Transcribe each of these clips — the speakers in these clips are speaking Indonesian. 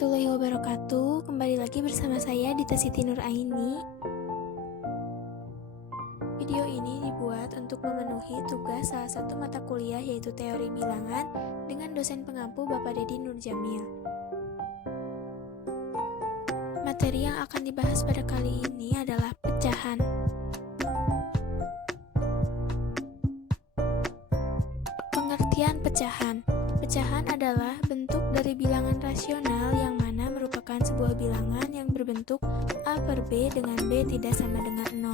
warahmatullahi wabarakatuh. Kembali lagi bersama saya Dita Siti Nuraini. Video ini dibuat untuk memenuhi tugas salah satu mata kuliah yaitu teori bilangan dengan dosen pengampu Bapak Dedi Nurjamil. Materi yang akan dibahas pada kali ini adalah pecahan. Pengertian pecahan. Pecahan adalah bentuk dari bilangan rasional yang mana merupakan sebuah bilangan yang berbentuk A per B dengan B tidak sama dengan 0.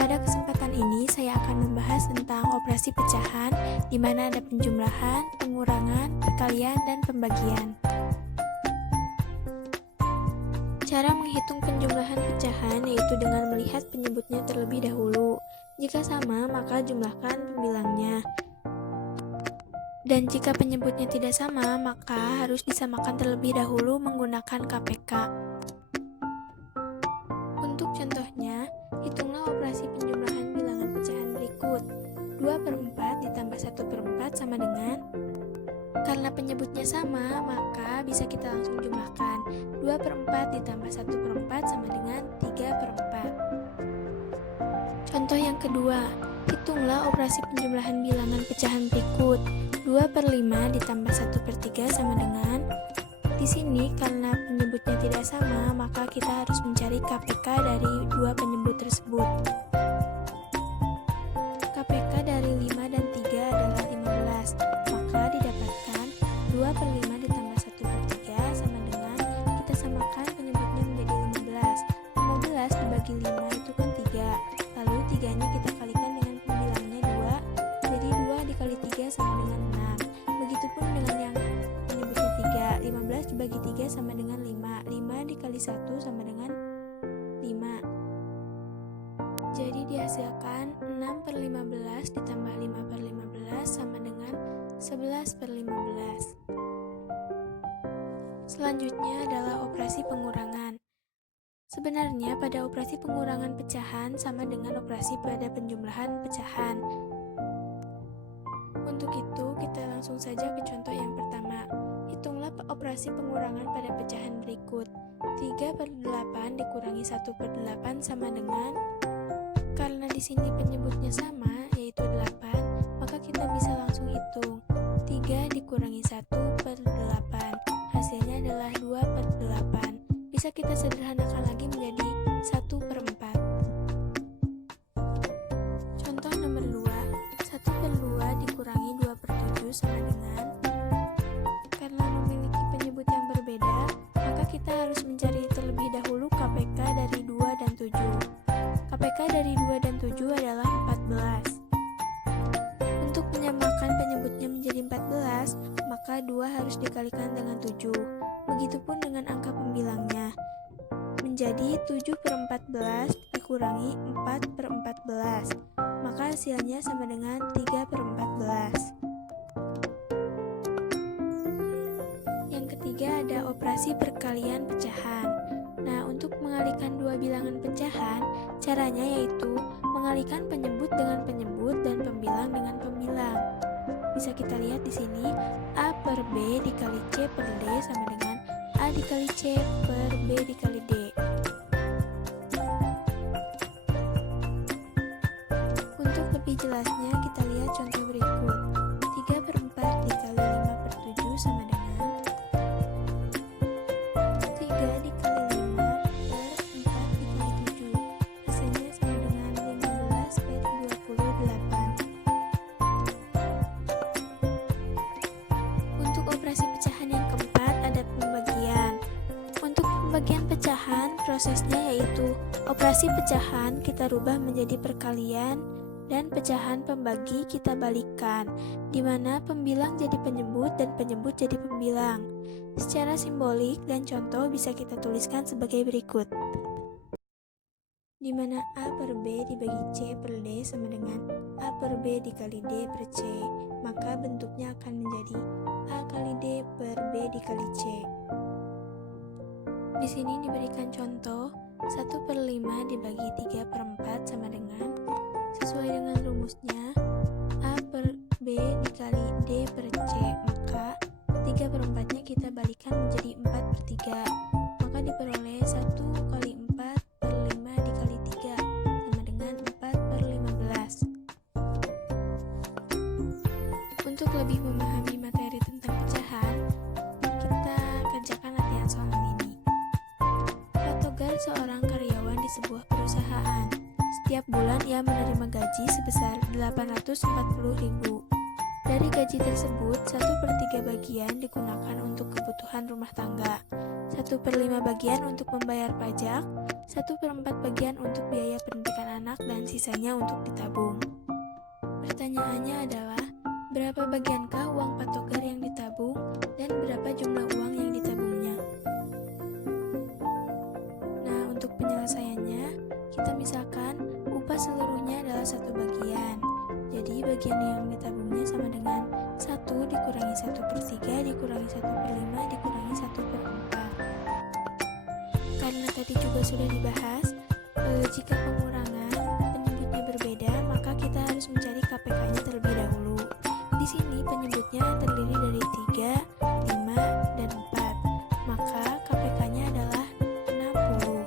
Pada kesempatan ini saya akan membahas tentang operasi pecahan di mana ada penjumlahan, pengurangan, perkalian, dan pembagian. Cara menghitung penjumlahan pecahan yaitu dengan melihat penyebutnya terlebih dahulu. Jika sama, maka jumlahkan pembilangnya. Dan jika penyebutnya tidak sama, maka harus disamakan terlebih dahulu menggunakan KPK. Untuk contohnya, hitunglah operasi penjumlahan bilangan pecahan berikut. 2 per 4 ditambah 1 per 4 sama dengan, karena penyebutnya sama, maka bisa kita langsung jumlahkan. 2 per 4 ditambah 1 per 4 sama dengan 3 per 4. Contoh yang kedua, hitunglah operasi penjumlahan bilangan pecahan berikut. 2 per 5 ditambah 1 per 3 sama dengan, di sini karena penyebutnya tidak sama, maka kita harus mencari KPK dari dua penyebut tersebut. KPK dari 5 dan 3 adalah 15, maka didapatkan 2 per 5 ditambah 1 per 3 sama dengan, kita samakan penyebutnya menjadi 15. 15 dibagi 5 itu kan 3, lalu 3-nya kita kalikan dengan pembilangnya 2, jadi 2 dikali 3 sama dengan 6. Begitupun dengan yang penyebutnya 3, 15 dibagi 3 sama dengan 5, 5 dikali 1 sama dengan 5. Jadi dihasilkan 6 per 15 ditambah 5 per 15 sama dengan 11 per 15. Selanjutnya adalah operasi pengurangan. Sebenarnya pada operasi pengurangan pecahan sama dengan operasi pada penjumlahan pecahan. Untuk itu, kita langsung saja ke contoh yang pertama. Hitunglah operasi pengurangan pada pecahan berikut. 3 per 8 dikurangi 1 per 8 sama dengan, karena di sini penyebutnya sama, yaitu 8, maka kita bisa langsung hitung. 3 dikurangi 1 per 8, hasilnya adalah 2 per 8. Bisa kita sederhanakan lagi menjadi 1 per 4. Contoh nomor 2, 1 per 2 dikurangi 2 per 7 sama dengan, karena memiliki penyebut yang berbeda, maka kita harus mencari terlebih dahulu KPK dari 2 dan 7. KPK dari 2 dan 7 adalah 14. Untuk menyamakan penyebutnya menjadi 14, maka 2 harus dikalikan dengan 7. Begitupun dengan angka pembilangnya. Menjadi 7 per 14 dikurangi 4 per 14. Maka hasilnya sama dengan 3 per 14. Yang ketiga ada operasi perkalian pecahan. Nah, untuk mengalihkan dua bilangan pecahan, caranya yaitu mengalihkan penyebut dengan penyebut dan pembilang dengan pembilang. Bisa kita lihat di sini, A per B dikali C per D sama dengan A dikali C per B dikali D. Untuk lebih jelasnya, kita lihat contoh berikut. 3 per 4 dikali 5 per 7 sama dengan 3 dikali 5 per 4 dikali 7. Hasilnya sama dengan 15 per 28. Untuk operasi pecahan yang keempat ada pembagian. Untuk pembagian pecahan, prosesnya yaitu operasi pecahan kita rubah menjadi perkalian dan pecahan pembagi kita balikan, di mana pembilang jadi penyebut dan penyebut jadi pembilang. Secara simbolik dan contoh bisa kita tuliskan sebagai berikut. Di mana A per B dibagi C per D sama dengan A per B dikali D per C, maka bentuknya akan menjadi A kali D per B dikali C. Di sini diberikan contoh 1 per 5 dibagi 3 per 4 sama dengan, sesuai dengan rumusnya, A per B dikali D per C, maka 3/4-nya kita balikan menjadi 4/3, maka diperoleh 1 kali 4 per 5 dikali 3 sama dengan 4/15. Untuk lebih memahami materi tentang pecahan, kita kerjakan latihan soal ini. Pak Togar seorang karyawan di sebuah perusahaan. Setiap bulan ia menerima gaji sebesar 840.000. Dari gaji tersebut, 1/3 bagian digunakan untuk kebutuhan rumah tangga, 1/5 bagian untuk membayar pajak, 1/4 bagian untuk biaya pendidikan anak, dan sisanya untuk ditabung. Pertanyaannya adalah, berapa bagiankah uang Pak Togar yang ditabung dan berapa jumlah uang yang ditabungnya? Nah, untuk penyelesaiannya, kita misalkan upah seluruhnya adalah 1 bagian. Jadi bagian yang ditabungnya sama dengan 1 dikurangi 1/3 dikurangi 1/5 dikurangi 1/4. Karena tadi juga sudah dibahas, jika pengurangan penyebutnya berbeda, maka kita harus mencari KPK-nya terlebih dahulu. Di sini penyebutnya terdiri dari 3, 5, dan 4. Maka KPK-nya adalah 60.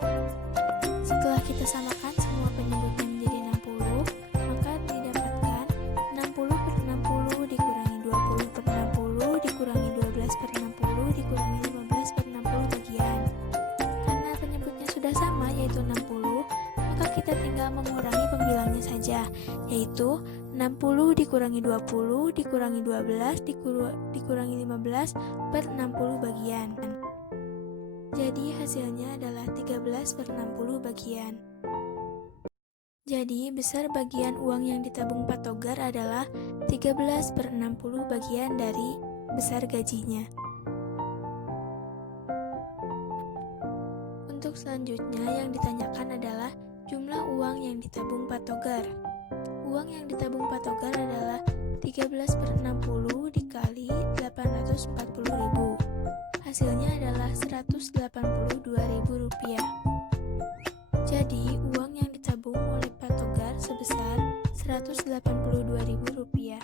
Setelah kita samakan semua penyebutnya menjadi 60, maka didapatkan 60/60 dikurangi 20/60 dikurangi 12/60 dikurangi 15/60 bagian. Karena penyebutnya sudah sama, yaitu 60, maka kita tinggal mengurangi pembilangnya saja, yaitu 60 dikurangi 20 dikurangi 12 dikurangi 15/60 bagian. Jadi hasilnya adalah 13/60 bagian. Jadi besar bagian uang yang ditabung Pak Togar adalah 13/60 bagian dari besar gajinya. Untuk selanjutnya yang ditanyakan adalah jumlah uang yang ditabung Pak Togar. Uang yang ditabung Pak Togar adalah 13/60 dikali 840.000. Hasilnya adalah Rp182.000. Jadi uang yang ditabung oleh Pak Togar sebesar Rp182.000.